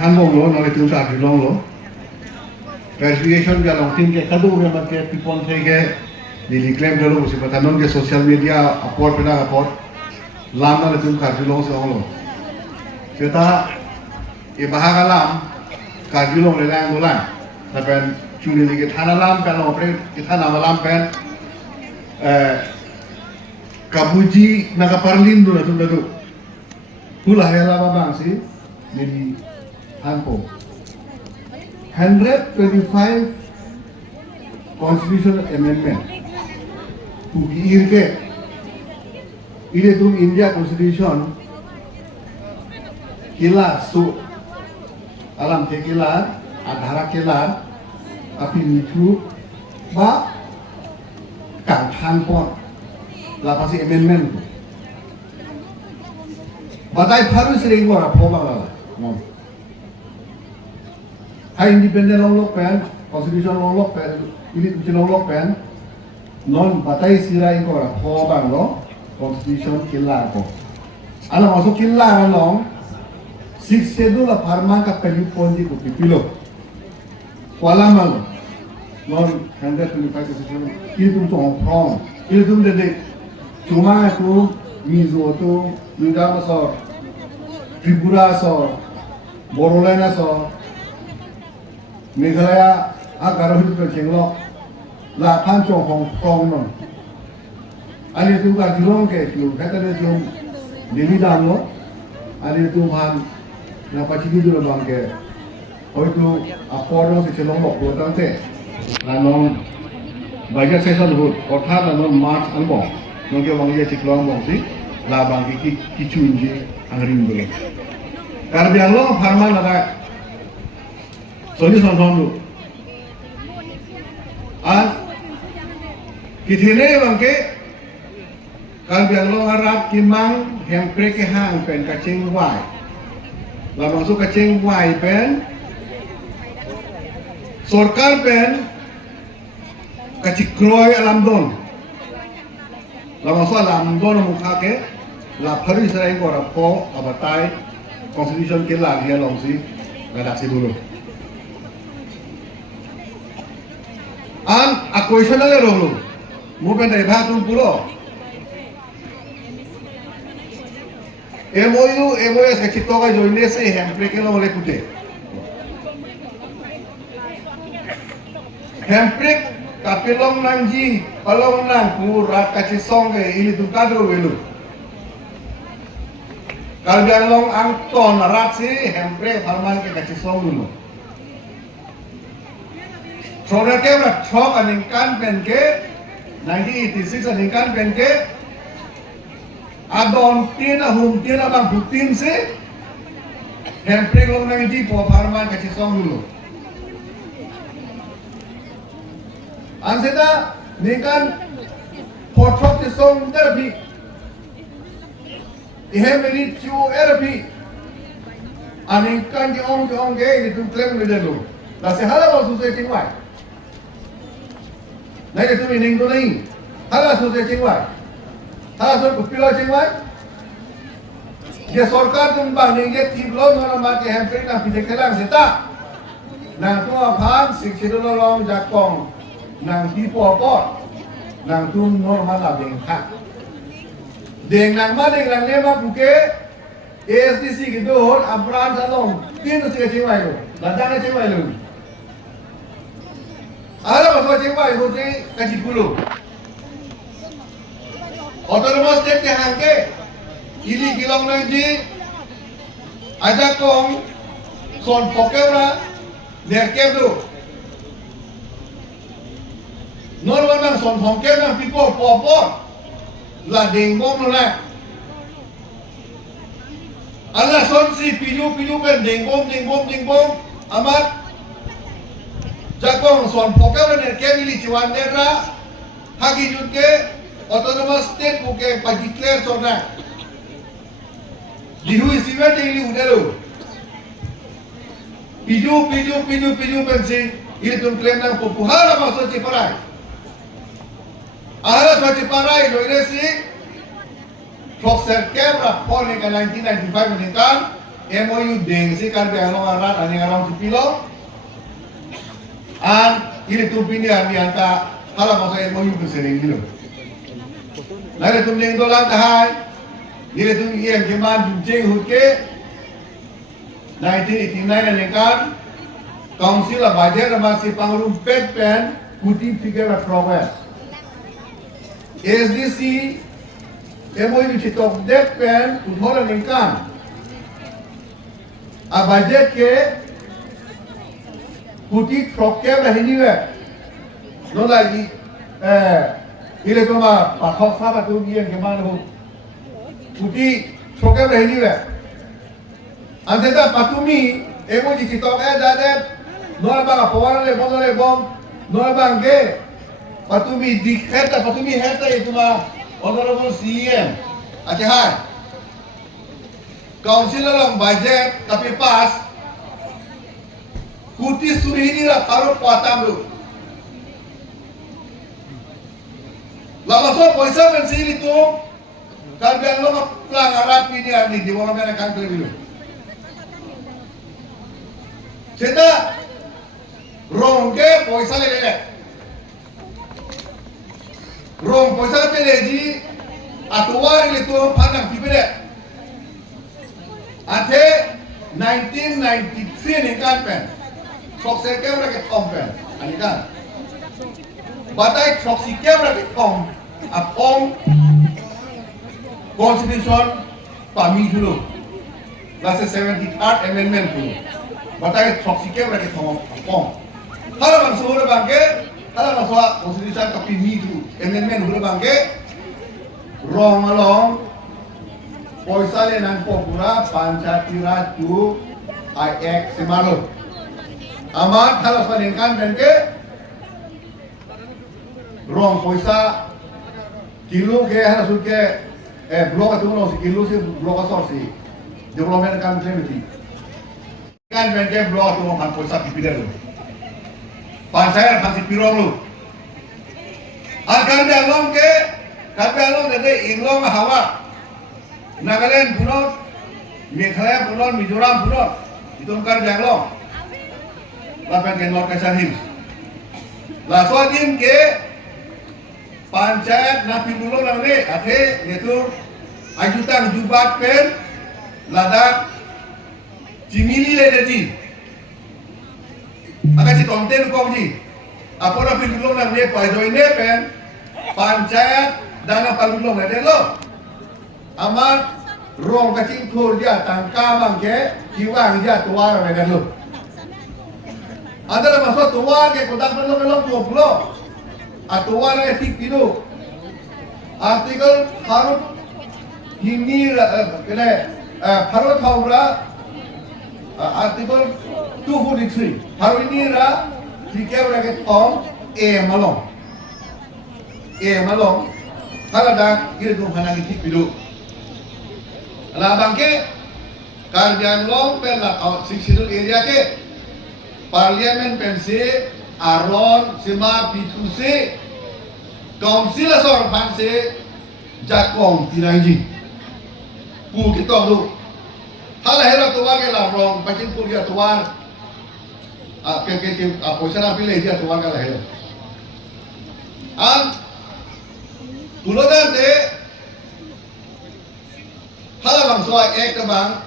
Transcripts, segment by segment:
kan bong lo nol itu tak dilong lo verification ga long tin ke kadu me ma ke pipon thai ke dili claim dalo usi patanon ke social media upload pena upload lam na itu kar dilong se lo kita e bahaga lam kar dilong le lang lo lang tapi curi lagi thana lam pen lo pre kita nama lam pen kabuji naga parlin do na tu dadu pula hela babang si jadi Hanpo 125 constitutional amendment to irke ile tum India constitution kila su alam ke kila adhara kila api mitu ba kang Hanpo lapasi amendment badai baru sering gua rapor lah hai independent long lok pen constitution long lok pen ini long lok pen non batai sirai ko rapor bang lo constitution killa ko ala masuk killa kan long six schedule of farma ka pelu ponji ko pipilo wala mal non 125 constitution ini tum tong prong ini tum de cuma tu mizo tu Nuga masor Tripura sor Borolena sor Meghalaya agaro hidup berjenglok la pancong hong kong non ali tu ka dilong ke tu kata dia tu dili dang lo ali tu han na pachi du lo bang ke oi tu aporo se chelong bok lo tang te la non baja session hut orthat la non march an bong non ke bang ye chiklong bong si la bang ki kichunji angring bole karbiang lo farman ada solution fondu an kithine bangke karbiang lo harap kimang hempre ke hang pen kacing wai la masuk kacing wai pen sorkar pen kacikroy alam don la masuk alam don mukha ke la phari sarai ko rapo abatai constitution ke la dia longsi gadak si dulu an akuisionale rolo mo pen dai bha tum pulo MOU se chito ka joine se hempre ke lo le kute hempre kapilong nangji palong nang pura kachisong ke ili tu kadro welu kalbiang long angton rat si hempre farman ke kachisong dulu Soalnya ke udah chok aningkan penke 1986 aningkan penke adon tina hum tina bang butin se hempre long nangji po farman kachisong dulu anseta ningkan potrok tisong terapi ihe menit chu terapi aningkan di ong ge itu klaim medalo la se hala ba susai tingwai nai itu mening to nahi hala susai tingwai hala so kupilo tingwai ye sarkar tum ba ninge tiblo nona ma ke hempre na pide kelang seta na to aphan sikchilo long jakong nang tipo pot nang tum normal la deng kha deng nang ma deng nang ne ma buke ASDC gitu hon apran salong tin se chewai lo la dang chewai lo ala ma chewai ho se kaji pulo autonomous state ke hangke ili kilong nang ji aja kong son pokera nerkebdo normal nang son hongke nang pipo popor la dengbom la Allah son si pilu pen dengbom amat jakong son pokera nerkebili ciwan nerra hagi jutke autonomous state buke pa declare sona dihui siwa deli udaro pilu pen si itu klaim nang popuhara masuk ciparai ahara swati parai loire si Profesor Kebra Paul ke 1995 meninggal MOU deng si Karbi Anglong arat ani ngarong sipilo an ini tu pini ani anta hala masa MOU bersering dulu. Nare tum deng dolan tahai ini tu yang keman jeng hutke 1989 ani kan Council of Budget masih pangrum pet pen putih figure progress. SDC MOU citok dek pen uthoran ingkan a budget ke putih trokke bahini we no lagi ile to ma pakhok sa tu gian ke man ho putih trokke bahini we anteta patumi MOU citok dade no ba pawaran le bon le bom no ba nge patumi dikheta patumi heta itu ma honorable CM ate hai Council lang budget tapi pas kuti surihini lah taruh kuatam lu lama so poisa mensiri tu kan biar lo pelanggaran ini ada di bawah mana kan dulu kita rongke poisa lele rong poisa lele ji atuar itu pandang tibet Ate 1993 ni kan pen, proxy camera ke tom pen, ani kan. Batai proxy camera ke tom, apom constitution pami dulu. Last 73rd amendment dulu. Batai proxy camera ke tom apom. Kalau masuk orang bangke, kalau masuk constitution tapi mi dulu amendment dulu bangke, wrong along. Poisa le nan popura Panchayati Raj tu Act semalo. Amat halas paningkan dan ke rong poisa kilo ke halas ke blok tu no kilo si blok asor si development kan clementi kan dan ke blok tu pan poisa pipida lu. Panchayat pasti pirong lu. Akan dialog ke dialog dari Inglong hawa. Nagaland punot, Meghalaya punot, Mizoram punot, itu kan janglong. Lapan ke North Kaisan Hills. Laswadin ke Panchayat napi dulu nanti, ate yaitu ajutan jubat pen, ladak cimili le jadi. Akan si konten kong ji. Apa napi dulu nanti pajoine pen, Panchayat dana palulong nanti lo. Amat rong kacing tur dia tangka bangke kiwang dia tua orang medan lu. Ada masuk tua ke kotak belum 20. Tua na etik itu. Artikel harus ini kena harus tahulah artikel 243 harus ini ra fikir lagi tom malong kalau dah kira tu hanya etik itu. Labang ke Karbian Long pen la Sidul area ke Parliament pen se Aron Sema Pitu se Council asor pan se Jakong Tinaji Pu kita lu Hala hera tuwa ke la rong pacin pul dia tuwa ke poisa na pilih dia tuwa ka la hera an tulodan de hala bang soal ek bang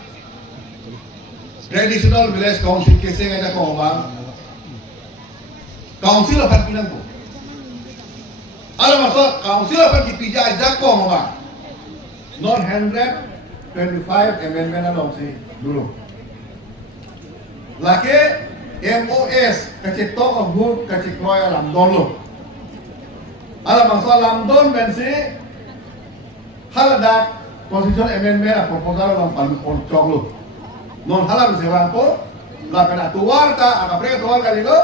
traditional village council kese ngaja ko bang council apa pinang ko ala masuk council apa kipija aja ko bang non 125 amendment along si dulu laki MOS kacitok of good kacikroy lamdon lo ala masuk lamdon bensi haladak Constitution amendment proposal dalam palu poncong lu. Non halal sewan po, la pena tuar ta, akapre tuar kali lo.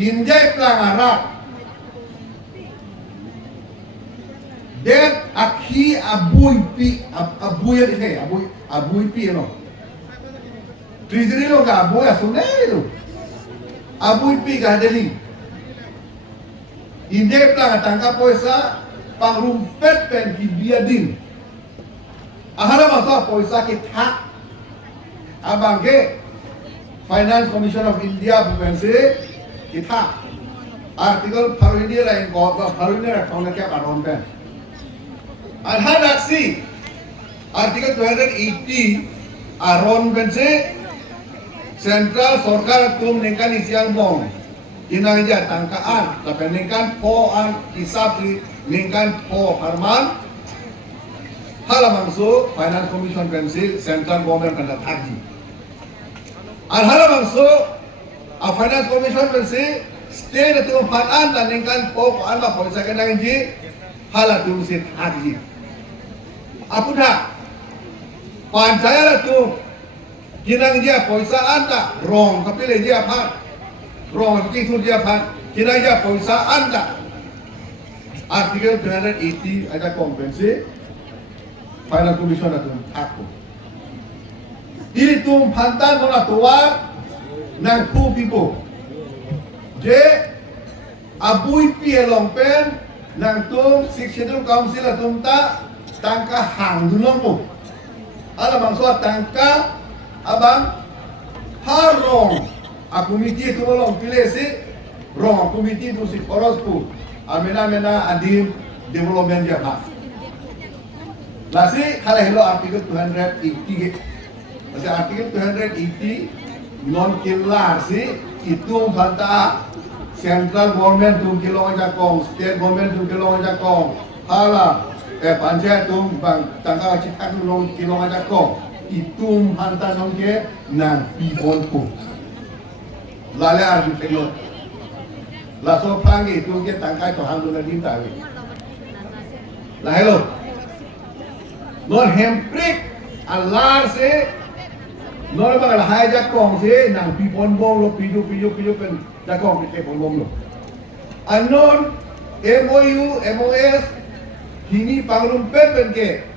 Injai pelanggaran. Dan akhi abui pi, abui ini, abui pi no. Treasury lo ka abui asune itu. Abui pi ka deli. Injai pelanggaran tangkap poisa. Pangrumpet pen di biadin. Ahara masa poisa ke tak abang ke Finance Commission of India bupensi kita artikel baru ini lain kau baru ini rekam lagi aron pen. Ada aksi artikel 280 aron pensi Central Sorkar tum nengkan isiang bong inang ja tangkaan tapi nengkan po an kisah di nengkan po harman halamangso Finance Commission pensi Central Government kena tagi halamangso Finance Commission pensi state itu panan dan nengkan po an lah polisi kena inji halatum si tagi apa dah pancaya tu kinang dia poisa anda wrong tapi le dia apa wrong tapi itu dia apa kinang dia poisa anda artikel 280 ada kompensi Finance Commission itu aku ini tu pantan mana tua nang pu pipo je abui pi longpen nang tu Schedule Council itu tak tangka hang dulu pun ada maksud tangka abang harong komiti itu belum pilih si rong komiti itu si korosku amena adim development jahat lasi kalau hello artikel 280 masih artikel 280 non killer si itu bantah central government tu kilong jakong state government tu kilong jakong hala panjat tu bang tangga cita tu kilong jakong itu hantar songke nan pipon pun lalu arju pelot laso pangi itu ke tangkai tu hantu nanti tahu lah hello non hemprik alar se non bagal hai jakong se nan pipon bom lo pidu kan jakong pipon bom lo anon MOU MOS hini panglumpen penke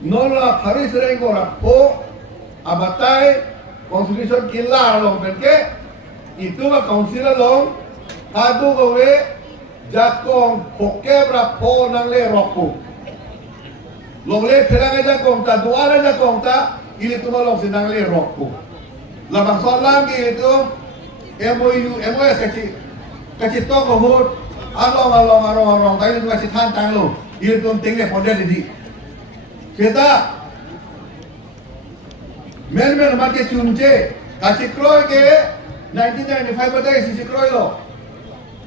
nola Paris rengora po abatai constitution killer long penke itu ba council long kadu gowe jakong pokebra po nang le roku long le teranga jakong ta duara jakong ta ili tuma long sinang le roku labang solang itu MOU MOS kaci to ko hut along tai itu kaci tan tang lo ili tum tingge ponder di kita men market chunche kachi kroy ke 1995 badai sisi kroy lo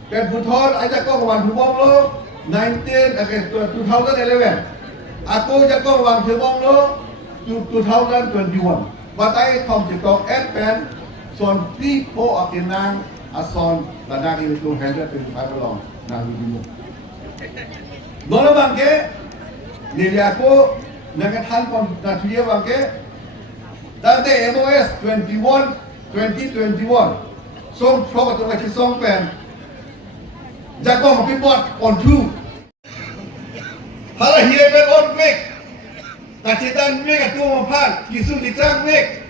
ke buthor aja ko wan thubong lo 2011 aku jako wan thubong lo 2021 batai thom jikok pen son pi po akinang ason badang ini 225 lo nang dulu dono bangke nili aku Nangatan pun natulia bangke, tante MOS 2021, song pro atau macam song pen, jago mapi buat on two, halah hiya pen on week, kacitan week atau mapan, kisu dicak week,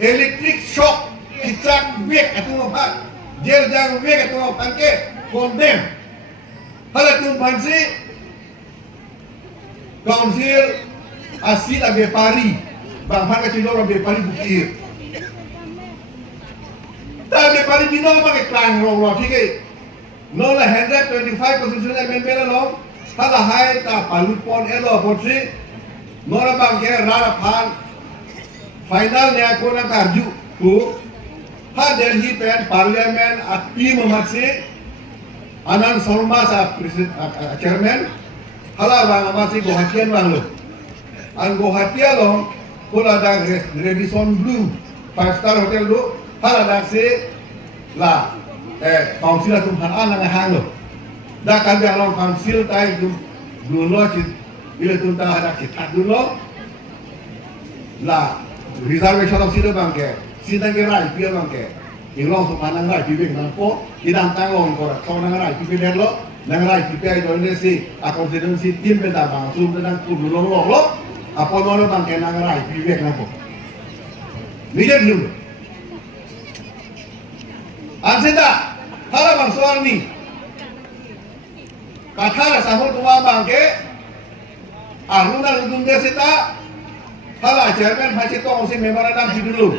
electric shock dicak week atau mapan, jel jang week atau mapan ke, condemn, halah tu pansi, council asil abe pari bang hak kecil orang abe pari bukir tak abe pari bino bang eklang rong ठीक no la 125 constitutional amendment lo hala hai ta palut pon elo potri no la bang ke rara phan final ne ko na karju ku ha Delhi pen parliament api memasi Anand Sharma sa chairman hala bang amasi gohatian bang lo Ang Guwahati along pula ada Radisson Blu 5-star hotel lu hala dak si la council tu han ang hang lo da kan dia along council tai tu dulu ci bila tu ta ada kita dulu la reservation of sido bangke sidang gerai pia bangke ilong su panang rai pibik nang po idang tanglong ko ko nang rai pibik den lo nang rai pibik do ne si a constituency tim benda bang su nang ku dulu lo apa nono bangke nang rai pibik nang po ni je dulu Ansita, hala bang soal ni. Kata sahur tua bangke, aruna lundung desita, Hala chairman pasti tong si memorandum di dulu.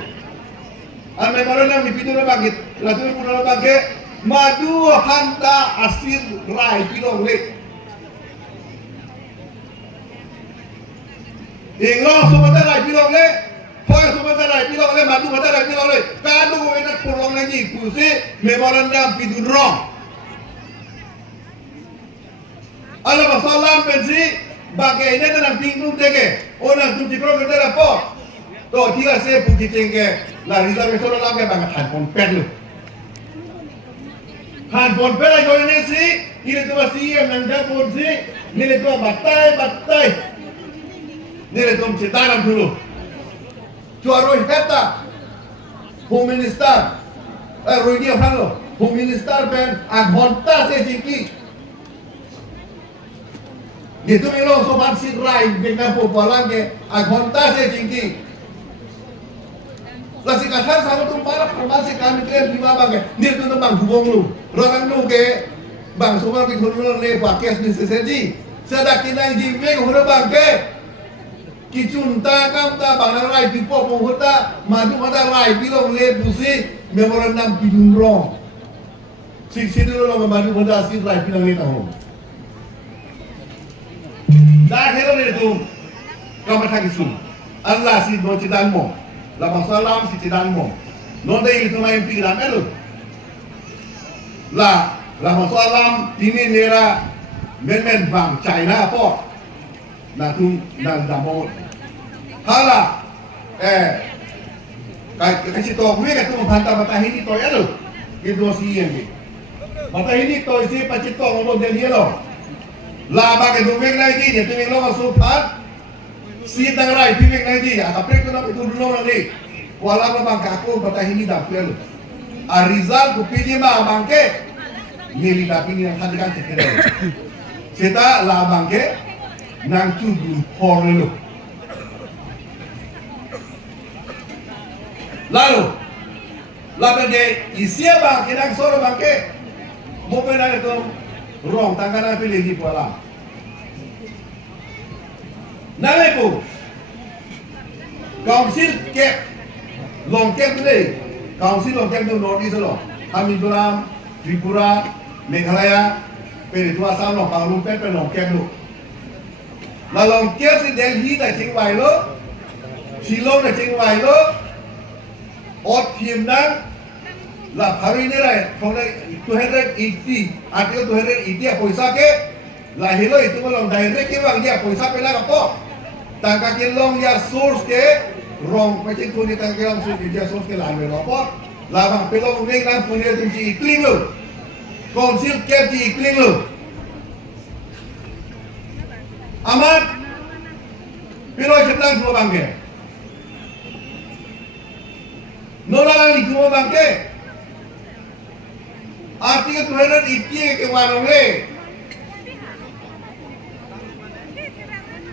Al memorandum di dulu bangkit. Lalu pun bangkit. Madu hanta asil rai pilong le. Inglo sumber rai pilong le. Poin sumber rai pilong le. Madu sumber rai pilong le. Kadu enak pulong lagi. Kusi memorandum di dulu. Alam masalah pensi. Bagai ini dalam tinggung tege, orang tu cikro kita apa? To tiga se puji tenge, la reserve solo lagi banget handphone perlu. Handphone perlu kalau ini sih, ini tu masih yang nanda pun sih, ini tu batai, ini tu citaran dulu. Cuaroy kata, Home Minister, Roy dia halo, Home Minister pen aghonta se jingki. Gitu melo sobat si rai dengan popolan ke aghonta se jingki. Lasi kasar sama tu para formasi kami klaim di bawah ke. Dia tu bang hubung lu. Orang lu ke bang sobat pikir lu le pakai bisnis seji. Sedang kita jiwe huru bang ke. Kicunta kam ta bang rai pipo penghota madu mata rai pilong le busi memorandum pidurong. Siksi dulu lo madu mata si rai pilong le tahu. Dah hero ni tu, kau macam itu. Allah si no cidanmu, lama salam si cidanmu. No deh itu main pikiran elu. Lama salam ini nera men bang China apa? Natung dan damo. Hala, kasih tahu gue kan tu bantah ini tu elu. Itu si yang ni. Bantah ini tu si pacit tu ngomong dia lo. Laba ke duvek lagi dia tu lo masuk pat si tangrai duvek lagi apa tu nak itu dulu nanti wala bang kaku batah ini dah pel Arizal ku pilih mah bangke nili dah pilih yang hadiran terkena kita lah bangke nang tu dulu horlo lalu laba de isia bangke nang soro bangke mau benar itu Rong tangganan pilih di pola. Nalepo. Council cap. Long cap le. Council long cap tu Northeast lo. Mizoram, Tripura, Meghalaya, Peritua Sam lo, Panglu pe long cap lo. La long cap si Delhi dah Chiang lo. Shillong dah Chiang lo. Ot Thiem Nang lah hari ini lah, kalau 280, artinya 280 ya poisa ke, lah hilo itu kalau direct ke bang dia poisa pelan apa, tangkap kilong ya source ke, rong macam tu ni tangkap kilong source dia source ke lah apa, lah bang pelong ni kan punya tu si iklim lo, konsil cap si iklim lo, amat, pelong sebelah dua bang ke, nolang di dua bang ke. Artinya 280 ke warung le.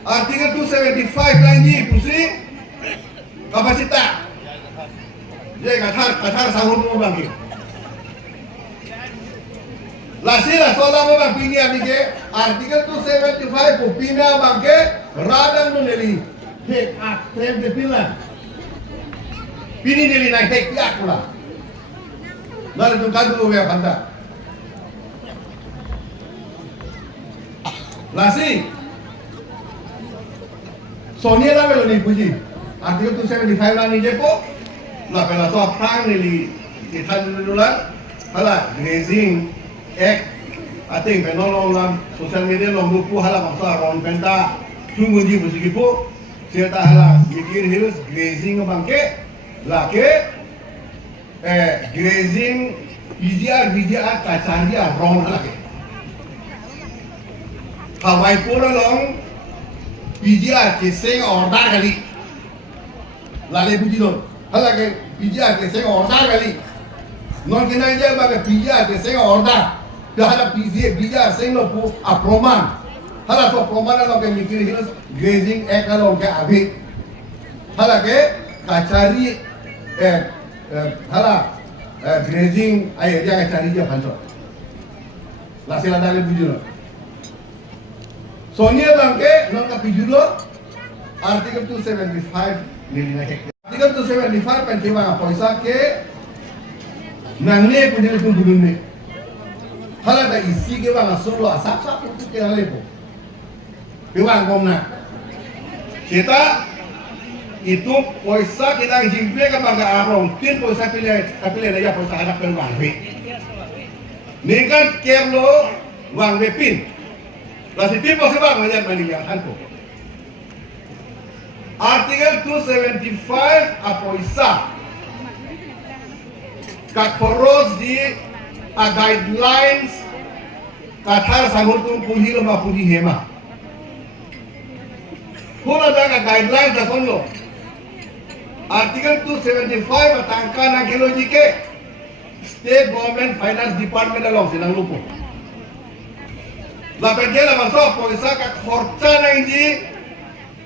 Artinya 275 lagi pusing kapasitas. Dia kathar sahur mau bangkit. Lasila solar mau bang pingi abi ke. Artinya 275 ko pinga bangkit. Radang neli. Take tem de pilan. Pini neli naik take piak pula. Lalu tu kadu ya banda. Lasi. Sonia lah melo ni puji. Artikel tu 75 lah ni jepo. Lah pela so prang ni kita dulu lah. Hala grazing act. I think penolong lah social media long lupu hala masa ron penta. Tunggu di puji kipu. Saya tak hala mikir hills grazing bangke. Lah ke grazing BDR kacaria ron lagi. Hawaii pura long BDR keseng order kali. Lalu puji don. Hala ke BDR keseng order kali. Non kena je bagai BDR keseng order. Dah ada BDR seng lo pu aproman. Hala tu aproman lo ke mikir hilus grazing act lo ke abis. Hala ke kacari hala grazing ayah dia cari dia panjang. Lasih lada le bujur. Sonia bangke nang kapi julo Artikel 275 nilina hek. Artikel 275 pentima paisa ke nangne punya itu dulu nih. Kalau ada isi ke bang solo asap itu ke lepo. Bang komna. Kita itu paisa kita jimpe ke bangga arong. Tin paisa pilih aja paisa anak dan bang be. Nih kan kemlo bang be pin. Masih pin paisa bang aja mandi yang hantu. Artikel 275 apoisa kakporos di guidelines kathar sangutung puhi lama puhi hema. Pula daga guidelines da konlo. Artikel 275 atangka na gelojike State Government Finance Department along sinang lupo. Lapan dia lama so apoisa kakporta na inji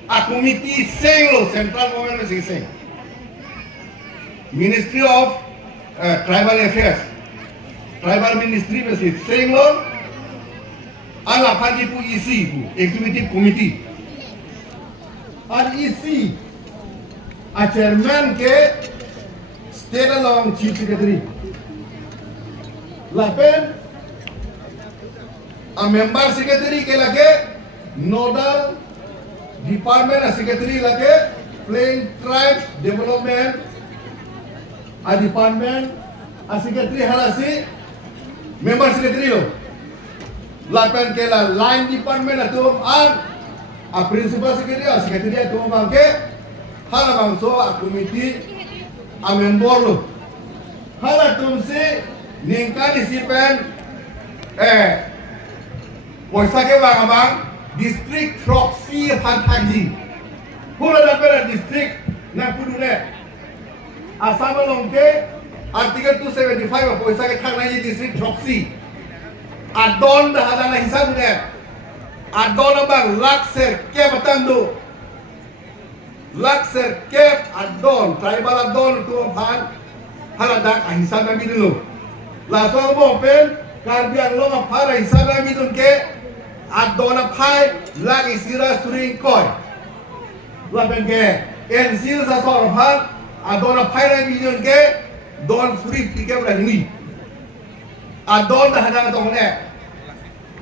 a committee saying lo central government is saying Ministry of Tribal Affairs Tribal Ministry is saying lo ala pagi pu EC pu executive committee al EC a chairman ke state along chief secretary lapen a member secretary ke lage nodal Department of Secretary lage Plain Tribes Development a Department a Secretary halasi Member Secretary lo lapan ke la Line Department atum an a Principal Secretary a Secretary atum bangke hala bangso a committee a member lo hala tum si ningka disipen poisa ke bang District Proxy Pantagji. Pula dapat district na pudune. Asam longke Artikel 275 poisa ke thang naji District Proxy. Adon dah ada na hisab ne. Adon bang lakser ke batandu. Lakser ke adon tribal adon tu pan haladak hisab na bidulu. Langsung open karbian lo para hisab na bidun ke Adona pai lagi sira suring koi. Lapen ke NCL sa sor pan adona pai lagi million ke don suring tiga berani. Adona hanya tong ne.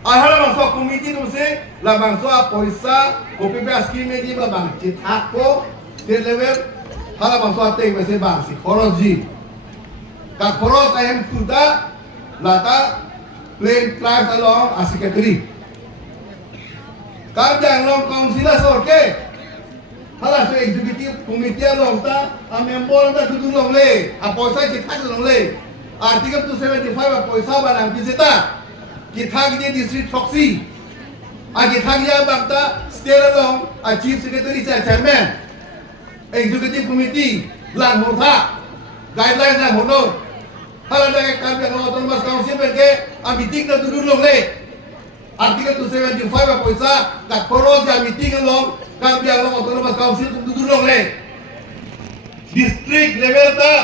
Ahala masuk komiti tu se la masuk poisa kopi beaskin ni ba bang cithako te level hala masuk te mese bang si koroji. Ka koros ayam tuda lata plain tribes along asikatri. Kadang long kaunsilas orke, halas executive committee long ta, a member ta tutu long le, a poisa kita long le. Artikel 275 a poisa banang piseta, kita gini district proxy, a kita gini bangta state long a chief secretary sa chairman, executive committee lang hota, guidelines lang honor. Halas dengan kadang long autonomous council berke, a meeting ta tutu long le. Artikel 275 poisa kat poros yang meeting along kan biar long autonomous council duduk le district level ta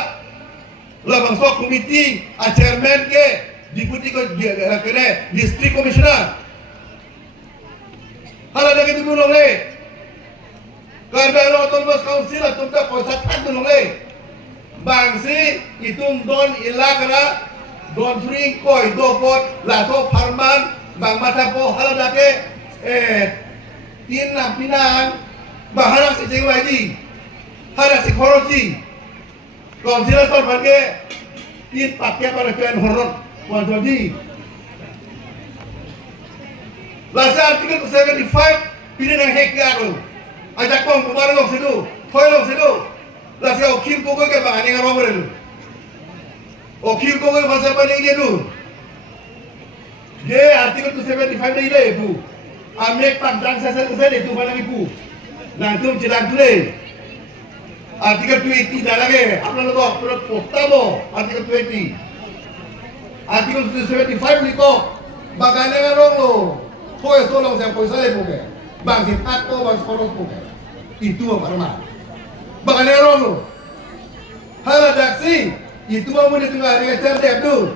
la bangsa committee a chairman ke deputy ko kene district commissioner hala dah duduk le kan biar long autonomous council atum ta poisa tak duduk le bangsi itung don ilakara don sering koi dopot lato parman bang mata po halo dake tin na pinan bahara si jengwaji hara si khoroji konsila sor bage tin pakya para kuen horot wajodi lasa artikel 275 pilih yang hek garo ajak kong kemarin lo sidu thoi lo sidu lasa okil ko ke bang ani ngaro berelu okil ko ke bahasa paling dia du ये आर्टिकल 275 नहीं ले bu amek pandang sasa sasa itu mana ibu nantum jelang tule artikel 280 dah lagi apa lo perut postamo artikel 280 artikel 275 ni ko bagane ngarong lo koi solong saya poisa le buke bang si tato bang sekolah buke itu apa nama bagane ngarong lo hala daksi itu mau ditengah hari cerdas tu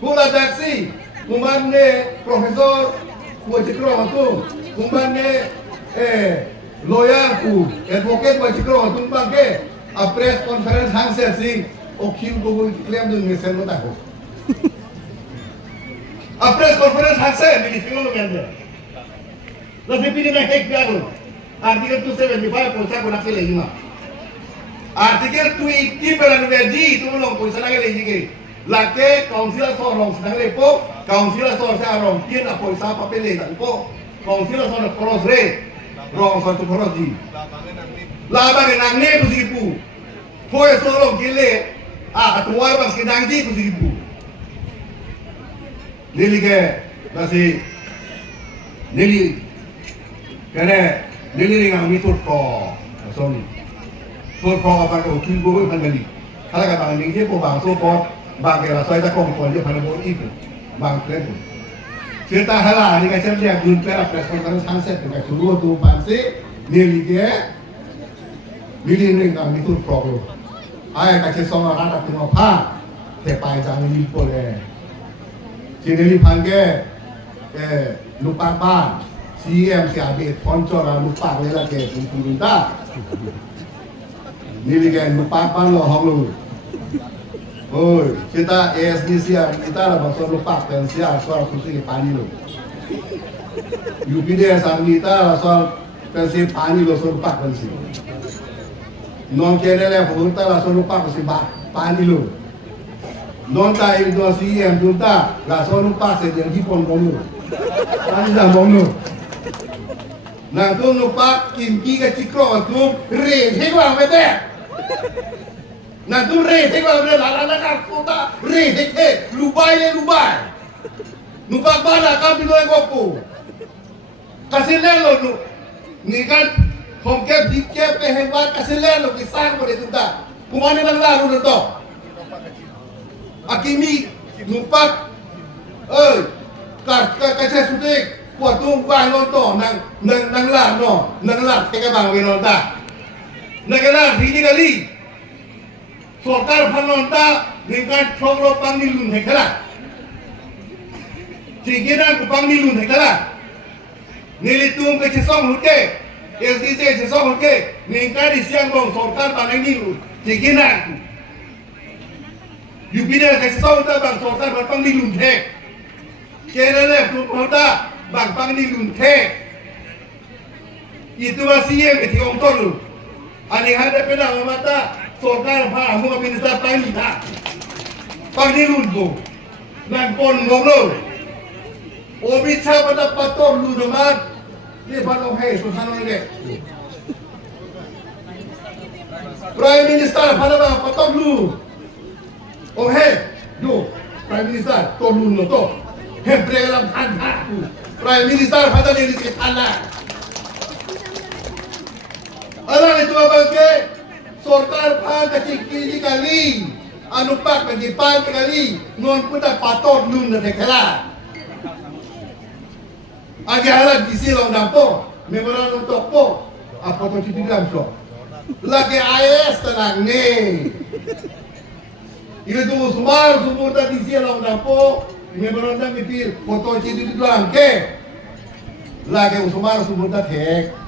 pula daksi Kumane profesor kucikro itu, kumane lawyer ku advocate wa chikro tung bang ke a press conference hang se sing okil ko claim dung ni sen mata ko a press conference hang se ni sing lo gande la se pini na hek garo article 275 poisa ko na ke legi ma article 280 pelan veji tu lo poisa na ke legi ke la ke council so long sa le po council so sa rong tien a poisa papel le dan po council so na cross re rong so tu cross di la ba nang ne pu sipu foi so long kile a tu wa ba ske dang di pu sipu nili ke basi nili kene nili ring mi tut ko so ni tut ko ba ko tu go ban gali kala ka bang ni je po bang so po bang ke la soi ta kong ko je pan bo i bang kle cerita hala ni ka chen dia gun pera press conference sunset ka churu tu pan se nili ke nili ring ka mi tut ko ai ka che song ra ta tu ma pha te pai jang ni po le chi nili phan ke lu pa ba CM เสียเบทพรจราลูกปากเลยละแกคุณคุณตานี่เลยแกลูกปากบ้านเราห้องลูโอ้ย kita ASDC kita lah bahasaลูกปากเป็นเสียsoal kursi pani lo UPDS kita lah soal kursi pani lo soal ลูกปากเป็นสิnon KNL kita lah soal ลูกปากเป็นสิpani lo non ta itu CM kita lah soal ลูกปากเป็นที่ปนของlo pani dah mong lo nah tu lupa kimki ke cikro tu re hegwa mete nah tu re hegwa mete la ka kota re heke lubai le lubai lupa bana ka bino e gopo kasilelo nu ni kan homke dikke pe hegwa kasilelo ki sang ko de tuta kumane nang laru to akimi lupa oi ka sudik buat tu bang nonton nang lah no nang lah tega bang we nonton nang lah ini kali sorkar panonta dengan chongro pang ni lun hekala jingina ku pang ni lun hekala nilitung ke sesong hute SDC sesong hute ningka di siang bong sorkar pang ni lun jingina ku yupina ke sesong hute bang sorkar pang ni lun hek kenale tu hota bang pang ni lun the itu masih yang ketiong tolu ani hada pena mata sorkar pa mu minister pang ni ta pang ni lun bo nan pon ngong lo obi cha pada patom lu domat ni panong he so sanon le prime minister pada patom lu oh he do prime minister to lu no to he pregalam han ha prime minister pada ni di sana ala itu apa ke sorkar pa kecil kali anu pak bagi pan kali non puta patot nun na tekala agi ala bisi long dampo memorandum topo apa to citu damso lagi AS tenang ne ini tu sumar sumur tadi bisi long dampo memorandum mikir foto citu di dalam ke lagi sumar sumur tadi